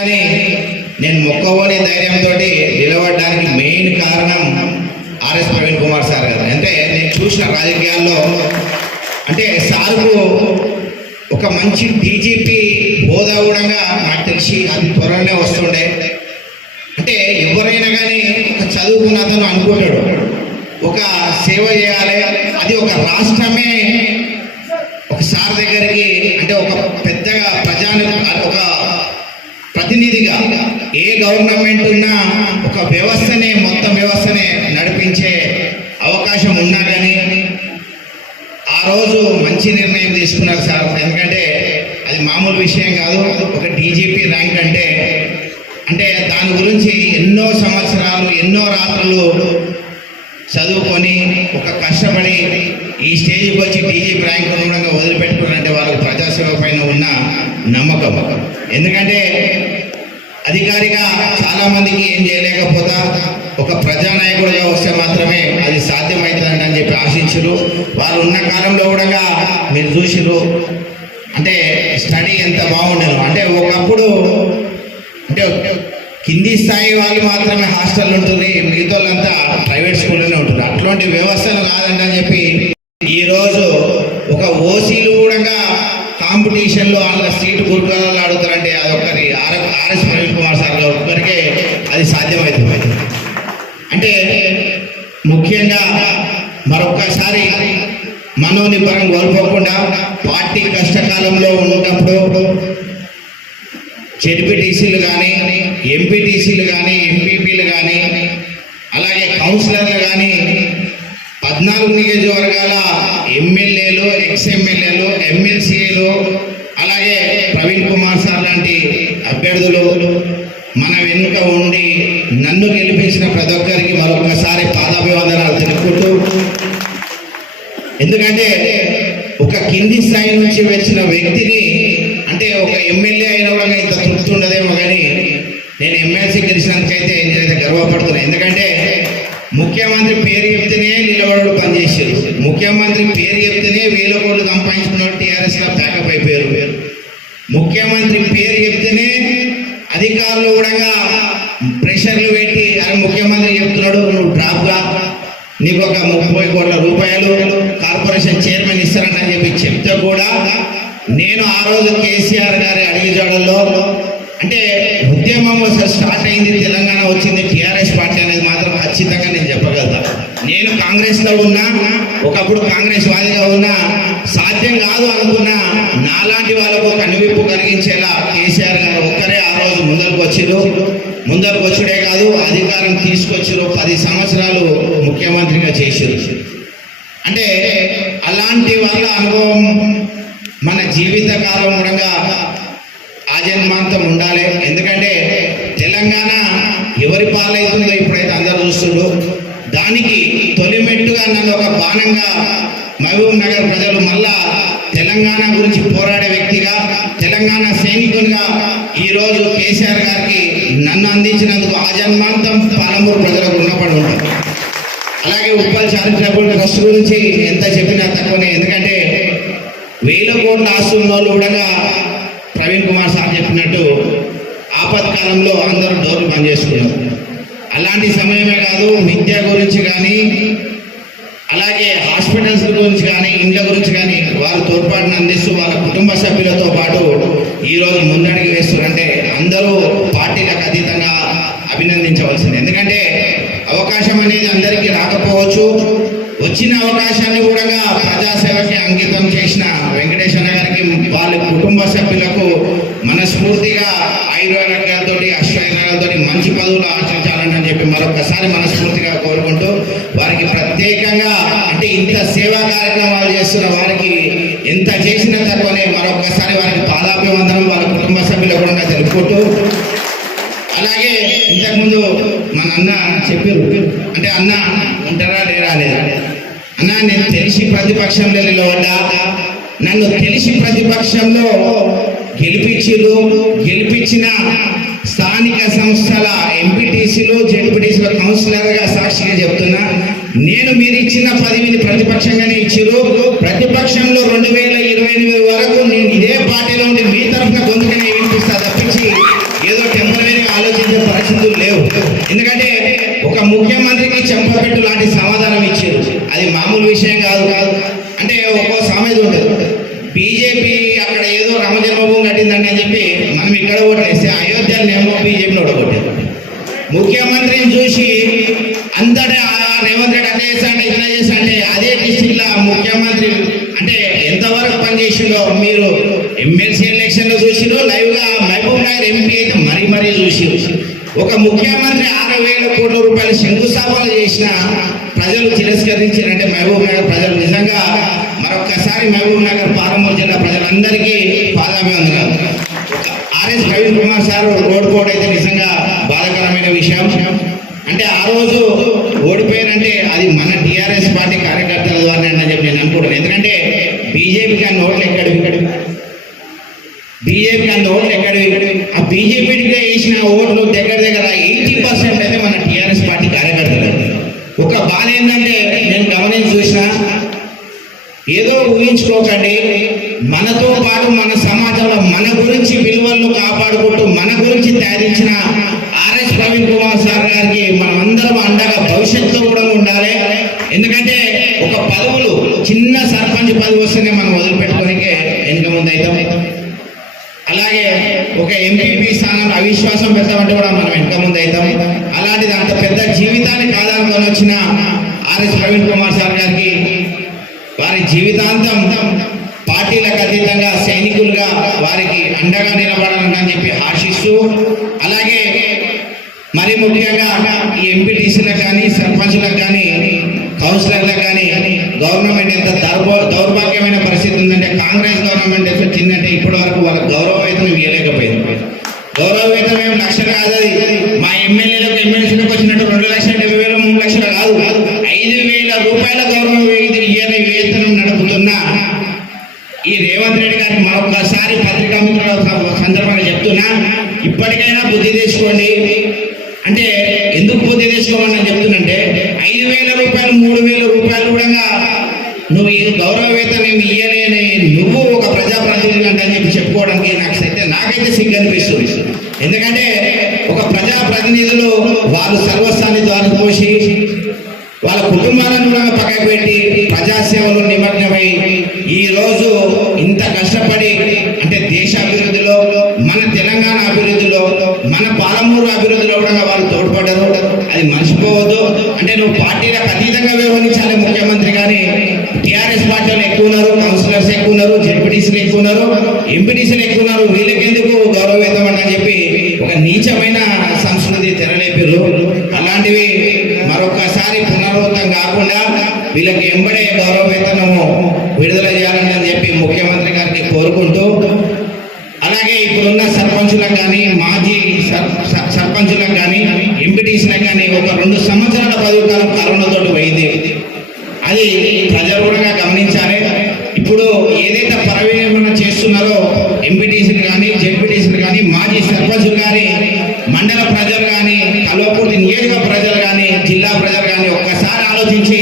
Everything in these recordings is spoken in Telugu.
కానీ నేను మొక్కవోని ధైర్యంతో నిలబడడానికి మెయిన్ కారణం ఆర్ఎస్ ప్రవీణ్ కుమార్ సార్ గారు. అంటే నేను చూసిన రాజకీయాల్లో అంటే సార్కు ఒక మంచి డీజీపీ హోదా కూడా నాకు తెలిసి అది త్వరలోనే వస్తుండే. అంటే ఎవరైనా కానీ ఒక చదువుకున్న అతను అనుకుంటాడు ఒక సేవ చేయాలి, అది ఒక రాష్ట్రమే ఒక సార్ దగ్గరికి అంటే ఒక పెద్దగా ఒక ప్రతినిధిగా ఏ గవర్నమెంట్ ఉన్నా ఒక వ్యవస్థనే మొత్తం వ్యవస్థనే నడిపించే అవకాశం ఉన్నా కానీ ఆ రోజు మంచి నిర్ణయం తీసుకున్నారు సార్. ఎందుకంటే అది మామూలు విషయం కాదు. ఒక డీజీపీ ర్యాంక్ అంటే దాని గురించి ఎన్నో సంవత్సరాలు ఎన్నో రాత్రులు చదువుకొని ఒక కష్టపడి ఈ స్టేజ్కి వచ్చి డీజీపీ ర్యాంక్ ఉండగా వదిలిపెట్టుకున్నారంటే వాళ్ళకి ప్రజాసేవ పైన ఉన్న నమ్మకం. ఎందుకంటే అధికారిగా చాలామందికి ఏం చేయలేకపోతా ఒక ప్రజానాయకుడిగా వస్తే మాత్రమే అది సాధ్యమవుతుందని అని చెప్పి ఆశించరు. వాళ్ళు ఉన్న కాలంలో కూడా మీరు చూసిరు అంటే స్టడీ ఎంత బాగుండేను. అంటే ఒకప్పుడు అంటే కింది స్థాయి వాళ్ళు మాత్రమే హాస్టల్ ఉంటుంది, మిగతా వాళ్ళంతా ప్రైవేట్ స్కూల్లోనే ఉంటుంది. అట్లాంటి వ్యవస్థలు కాదండి అని చెప్పి ఈరోజు ఒక ఓసీలు కూడా కాంపిటీషన్లో వాళ్ళ సీటు గురుకులాలు ఆడుతారంటే అది ఒక్కరి ఆర్ఎస్ ప్రవీణ్ కుమార్ సార్ ఒక్కరికే అది సాధ్యమవుతుంది. అంటే ముఖ్యంగా మరొక్కసారి మనోనిబ్బరం కోల్పోకుండా పార్టీ కష్టకాలంలో ఉన్నప్పుడు జెడ్పీటీసీలు కానీ ఎంపీటీసీలు కానీ ఎంపీపీలు కానీ అలాగే కౌన్సిలర్లు కానీ 14 నియోజకవర్గాల ఎమ్మెల్యేలు ఎక్స్ఎమ్మెల్యేలు ఎమ్మెల్సీలు అలాగే ప్రవీణ్ కుమార్ సార్ లాంటి అభ్యర్థులు మన వెనుక ఉండి నన్ను గెలిపించిన ప్రతి ఒక్కరికి మరొకసారి పాదాభివందనాలు తెలుపుకుంటూ, ఎందుకంటే ఒక కింది స్థాయి నుంచి వచ్చిన వ్యక్తిని అంటే ఒక ఎమ్మెల్యే అయిన కూడా ఇంత తృప్తి ఉండదేమో, కానీ నేను ఎమ్మెల్సీ గెలిచినందుకైతే నేనైతే గర్వపడుతున్నాను. ఎందుకంటే ముఖ్యమంత్రి పేరు చెప్తేనే నిలబడు పనిచేసారు, ముఖ్యమంత్రి పేరు చెప్తేనే 1000 కోట్లు సంపాదించుకున్న టీఆర్ఎస్లో ప్యాకప్ అయిపోయారు. ముఖ్యమంత్రి పేరు చెప్తేనే అధికారులు కూడా ప్రెషర్లు పెట్టి అది ముఖ్యమంత్రి చెప్తున్నాడు నువ్వు డ్రాప్గా నీకు ఒక 30 కోట్ల రూపాయలు కార్పొరేషన్ చైర్మన్ ఇస్తారని చెప్పి చెప్తే కూడా నేను ఆ రోజు కేసీఆర్ గారి అడిగిజాడల్లో అంటే ఉద్యమం స్టార్ట్ అయింది, తెలంగాణ వచ్చింది టీఆర్ఎస్ పార్టీ అనేది మాత్రం ఖచ్చితంగా నేను చెప్పగలుగుతా. నేను కాంగ్రెస్లో ఉన్నా, ఒకప్పుడు కాంగ్రెస్ వాదిగా ఉన్నా, సాధ్యం కాదు అనుకున్నా నాలాంటి వాళ్ళకు కనువిప్పు కలిగించేలా కేసీఆర్ గారు ఒక్కరే ఆ రోజు ముందరకు వచ్చుడే కాదు అధికారం తీసుకొచ్చారు. 10 సంవత్సరాలు ముఖ్యమంత్రిగా చేశారు. అంటే అలాంటి వాళ్ళ అనుభవం మన జీవితకాలం కూడా ఆజన్మాంతం ఉండాలి. ఎందుకంటే తెలంగాణ ఎవరి పాలవుతుందో ఇప్పుడైతే అందరూ చూస్తుండ్రు. దానికి తొలిమెట్టుగా నన్ను ఒక బాణంగా మహబూబ్ నగర్ ప్రజలు మళ్ళా తెలంగాణ గురించి పోరాడే వ్యక్తిగా తెలంగాణ సైనికునిగా ఈరోజు కేసీఆర్ గారికి నన్ను అందించినందుకు ఆజన్మాంతం పాలమూరు ప్రజలకు రుణపడి ఉంటారు. అలాగే ఉప్పల్ చారిటబుల్ ట్రస్ట్ గురించి ఎంత చెప్పినా తక్కువనే. ఎందుకంటే 1000 కోట్ల ఆస్తున్న వాళ్ళు కూడా ప్రవీణ్ కుమార్ సార్ చెప్పినట్టు ఆపత్కాలంలో అందరూ డోర్లు బంద్ చేసుకున్నారు. అలాంటి సమయమే కాదు విద్య గురించి కానీ అలాగే హాస్పిటల్స్ గురించి కానీ ఇండ్ల గురించి కానీ వారు తోడ్పాటును అందిస్తూ వాళ్ళ కుటుంబ సభ్యులతో పాటు ఈరోజు ముందడుగు వేస్తున్నారంటే అందరూ పార్టీలకు అతీతంగా అభినందించవలసింది. ఎందుకంటే అవకాశం అనేది అందరికీ రాకపోవచ్చు, వచ్చిన అవకాశాన్ని కూడా ప్రజాసేవకి అంకితం చేసిన వెంకటేశ్వర గారికి వాళ్ళ కుటుంబ సభ్యులకు మనస్ఫూర్తిగా ఆయుర్వేదాలతో అశ్వైర్యాలతో మంచి పదవులు ఆచరించాలని చెప్పి మరొకసారి మనస్ఫూర్తిగా కోరుకుంటూ వారికి ప్రత్యేకంగా అంటే ఇంత సేవా కార్యక్రమాలు చేస్తున్న వారికి ఎంత చేసినా తక్కువనే మరొకసారి వారికి పాదాభివందనం వాళ్ళ కుటుంబ సభ్యులకు కూడా తెలుపుకుంటూ, అలాగే ఇంతకుముందు మన అన్న చెప్పారు అంటే అన్న ఉంటారా లేరా లేదా అన్న నేను తెలిసి ప్రతిపక్షంలో నిలబడ్డా, నన్ను తెలిసి ప్రతిపక్షంలో గెలిపించిన స్థానిక సంస్థల ఎంపీటీసీలు జెడ్పీటీసీలు కౌన్సిలర్గా సాక్షిగా చెప్తున్నా, నేను మీరు ఇచ్చిన పదవిని ప్రతిపక్షంగానే ఇచ్చారు. ప్రతిపక్షంలో 2028 వరకు నేను ఇదే పార్టీలో ఉండి మీ తరఫున గొంతుకనే వినిపిస్తా తప్పించి ఏదో ముఖ్యమంత్రికి చెంపపెట్టు లాంటి సమాధానం ఇచ్చారు. అది మామూలు విషయం కాదు. అంటే ఒక్కో సామెత ఉంటుంది, బీజేపీ అక్కడ ఏదో రామ జన్మభూమి కట్టిందండి అని చెప్పి మనం ఇక్కడ ఓటేస్తే అయోధ్యనేమో బీజేపీని ఓడగొట్టారు. ముఖ్యమంత్రిని చూసి అందరూ రేవంత్ రెడ్డి అట్లా చేస్తాంటే ఇట్లా చేస్తాంటే అదే డిస్ట్రిక్ట్ ముఖ్యమంత్రి అంటే ఎంతవరకు పనిచేసిందో మీరు ఎమ్మెల్సీ ఎలక్షన్లో చూసిరో, లైవ్ గా మహబూబ్ నగర్ ఎంపీ అయితే మరీ చూసిరు. ఒక ముఖ్యమంత్రి 6,000 కోట్ల రూపాయల శంకుస్థాపన చేసిన ప్రజలు తిరస్కరించారంటే మహబూబ్ నగర్ ప్రజలు నిజంగా మరొక్కసారి మహబూబ్ నగర్ పాలమూరు జిల్లా ప్రజలందరికీ పాదాభివందనాలు. ఆర్ఎస్ ప్రవీణ్ కుమార్ సార్ ఓడిపోవడం అయితే నిజంగా బాధాకరమైన విషయం. అంటే ఆ రోజు ఓడిపోయారంటే అది మన టీఆర్ఎస్ పార్టీ కార్యకర్తల ద్వారా అని చెప్పి నేను అనుకుంటాను. ఎందుకంటే బీజేపీకి అన్న ఓట్లు ఎక్కడివి, ఆ బీజేపీకి వేసిన ఓట్లు దగ్గర 80% అయితే మన టీఆర్ఎస్ పార్టీ కార్యకర్తలు. ఒక బాధ ఏంటంటే నేను గమనించి చూసిన, ఏదో ఊహించుకోకండి, మనతో పాటు మన సమాజంలో మన గురించి విలువలను కాపాడుకుంటూ మన గురించి తయారించిన ఆర్ఎస్ ప్రవీణ్ కుమార్ సార్ గారికి మనమందరం అండగా భవిష్యత్తులో కూడా ఉండాలి. ఎందుకంటే ఒక పదవులు చిన్న సర్పంచ్ పదవి వస్తేనే మనం వదిలిపెట్టుకోనికే వెనుక ముందు అవుతాం. అలాగే ఒక ఎంపీపీ స్థానంలో అవిశ్వాసం పెడతామంటే కూడా మనం వెనుక ముందు అవుతాం. అలాంటిది అంత పెద్ద జీవితాన్ని కాదాలని వచ్చిన ఆర్ఎస్ ప్రవీణ్ కుమార్ సార్ గారికి వారి జీవితాంతం పార్టీలకు అతీతంగా సైనికులుగా వారికి అండగా నిలబడాలని చెప్పి ఆశిస్తూ, అలాగే మరి ముఖ్యంగా ఈ ఎంపీటీసీలకు కానీ సర్పంచ్లకు కానీ కౌన్సిలర్లకు కానీ గవర్నమెంట్ ఎంత దౌర్భాగ్యమైన పరిస్థితి ఉందంటే, కాంగ్రెస్ గవర్నమెంట్ ఎంత వచ్చిందంటే ఇప్పటి వరకు వాళ్ళకి గౌరవ వేతనం ఇవ్వలేకపోయింది. గౌరవ వేతనం ఏం లక్షలు కాదు, అది మా ఎమ్మెల్యేలకు ఎమ్మెల్సీలకు వచ్చినట్టు 2,70,000 3 లక్షలు కాదు, 5,000 రూపాయల గౌరవ వేతనం నడుపుతున్నా ఈ రేవంత్ రెడ్డి గారికి మరొకసారి పత్రికా మిత్రుల సందర్భంగా చెప్తున్నా, ఇప్పటికైనా బుద్ధి తెచ్చుకోండి. అంటే ఎందుకు బుద్ధి తెచ్చుకోమని నేను చెప్తున్నంటే, 5,000 రూపాయలు 3,000 రూపాయలు కూడా నువ్వు ఈ గౌరవ వేతనం ఇయ్యలేని నువ్వు ఒక ప్రజాప్రతినిధి అంటే అని చెప్పి చెప్పుకోవడానికి నాకైతే సిగ్గు అనిపిస్తుంది. ఎందుకంటే ఒక ప్రజాప్రతినిధులు వాళ్ళు సర్వస్వాన్ని ద్వారా పోసి వాళ్ళ కుటుంబాలను కూడా పక్కకు పెట్టి ప్రజాసేవలో నిమగ్నమై ఈ రోజు ఇంత కష్టపడి అంటే దేశ అభివృద్ధిలో, మన తెలంగాణ అభివృద్ధిలో, మన పాలమూరు అభివృద్ధిలో కూడా వాళ్ళు తోడ్పడ్డారు. అది మర్చిపోవద్దు. అంటే నువ్వు పార్టీలకు అతీతంగా వ్యవహరించాలి ముఖ్యమంత్రి. కానీ టీఆర్ఎస్ పార్టీలు ఎక్కువ ఉన్నారు, కౌన్సిలర్స్ ఎక్కువ ఉన్నారు, జెడ్పీటీసీలు ఎక్కువ ఉన్నారు, ఎంపీటీసీలు ఎక్కువ ఉన్నారు, వీళ్ళకెందుకు గౌరవవేతం అని చెప్పి ఒక నీచమైన సంస్కృతి తెరలేపారు. అలాంటివి మరొకసారి పునరావృతం కాకుండా వీళ్ళకి ఎంబడే గౌరవ వేతనము విడుదల చేయాలని చెప్పి ముఖ్యమంత్రి గారికి కోరుకుంటూ, అలాగే ఇప్పుడున్న సర్పంచులకు కానీ మాజీ సర్పంచులకు కానీ ఎంపీటీసీలకు కానీ ఒక 2 సంవత్సరాల పదవి కాలం కరోనాతో పోయింది. అది ప్రజలు కూడా గమనించాలి. ఇప్పుడు ఏదైతే పరవినియోగం చేస్తున్నారో ఎంపీటీసీలు కానీ జెడ్పీటీసీలు కానీ మాజీ సర్పంచులు కానీ మండల ప్రజలు కానీ కల్వకుర్తి నియోజక ప్రజలు కానీ జిల్లా ప్రజలు కానీ ఒక్కసారి ఆలోచించి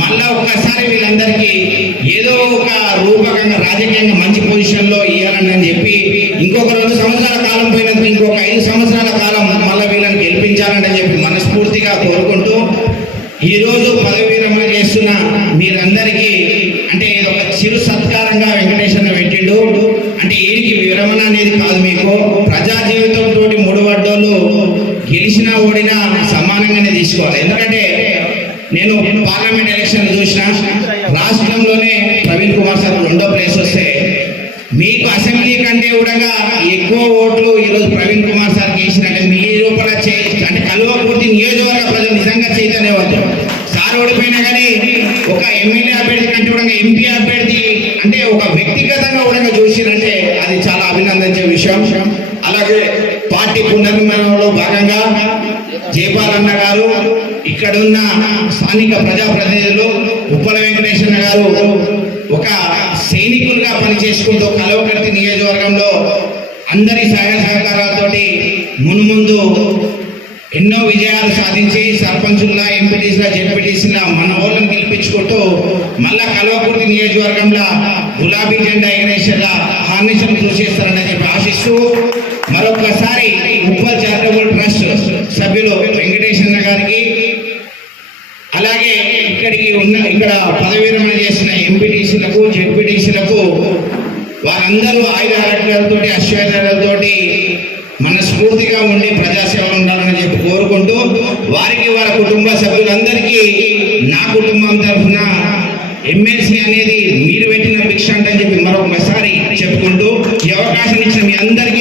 మళ్ళా ఒక్కసారి వీళ్ళందరికీ ఏదో ఒక రూపకంగా రాజకీయంగా మంచి పొజిషన్లో ఇవ్వాలని అని చెప్పి ఇంకొక 2 సంవత్సరాల కాలం పోయినందుకు ఇంకొక 5 సంవత్సరాల కాలం మళ్ళీ వీళ్ళని గెలిపించాలని చెప్పి మనస్ఫూర్తిగా కోరుకుంటూ, ఈరోజు పదవి విరమణ చేస్తున్న మీరందరికీ అంటే ఇది ఒక చిరు సత్కారంగా వెంకటేశ్వర పెట్టిండు. అంటే వీరికి విరమణ అనేది కాదు, మీకు ప్రజా జీవితంతో ముడిపడ్డోళ్ళు గెలిచినా ఓడినా సమానంగానే తీసుకోవాలి. ఎందుకంటే నేను పార్లమెంట్ ఎలక్షన్ చూసిన, రాష్ట్రంలోనే ప్రవీణ్ కుమార్ సార్ 2వ ప్లేస్ వస్తే మీకు అసెంబ్లీ కంటే కూడా ఎక్కువ ఓట్లు ఈరోజు ప్రవీణ్ కుమార్ సార్కి వేసినట్టే మీ రూపంలో అంటే కల్వకుర్తి నియోజకవర్గ ప్రజలు నిజంగా చైతన్యవంతం. సార్ ఓడిపోయినా కానీ ఒక ఎమ్మెల్యే అభ్యర్థి కంటే కూడా ఎంపీ అభ్యర్థి అంటే ఒక వ్యక్తిగతంగా కూడా చూసిరంటే అది చాలా అభినందించే విషయం. అలాగే పార్టీ పునర్నిర్మాణంలో భాగంగా జయపాలన్న గారు, ఇక్కడున్న స్థానిక ప్రజాప్రతినిధులు ఉప్పల వెంకటేశ్వర గారు ఒక సైనికులుగా పనిచేసుకుంటూ కల్వకుర్తి నియోజకవర్గంలో అందరి సహాయ సహకారాలతోటి మున్ముందు ఎన్నో విజయాలు సాధించి సర్పంచుల్లా ఎంపీటీసీలా జెడ్పీటీసీలా మన వాళ్ళని గెలిపించుకుంటూ మళ్ళా కల్వకుర్తి నియోజకవర్గంలో గులాబీ జెండా ఎగరేసేలా హార్నిషన్ కృషి చేస్తారని చెప్పి ఆశిస్తూ, మరొకసారి ఉప్పల్ చారిటబుల్ ట్రస్ట్ సభ్యులు వెంకటేశ్వర గారికి ఇక్కడ పదవి విరమణ చేసిన ఎంపీటీసీలకు జెడ్పీటీసీలకు వారందరూ ఆయుధ ఆరోగ్యాలతోటి అశ్వైర్యాలతోటి మనస్ఫూర్తిగా ఉండి ప్రజాసేవ ఉండాలని చెప్పి కోరుకుంటూ వారికి వారి కుటుంబ సభ్యులందరికీ నా కుటుంబం తరఫున ఎమ్మెల్సీ అనేది మీరు పెట్టిన భిక్ష అని చెప్పి మరొకసారి చెప్పుకుంటూ ఈ అవకాశం ఇచ్చిన మీ అందరికీ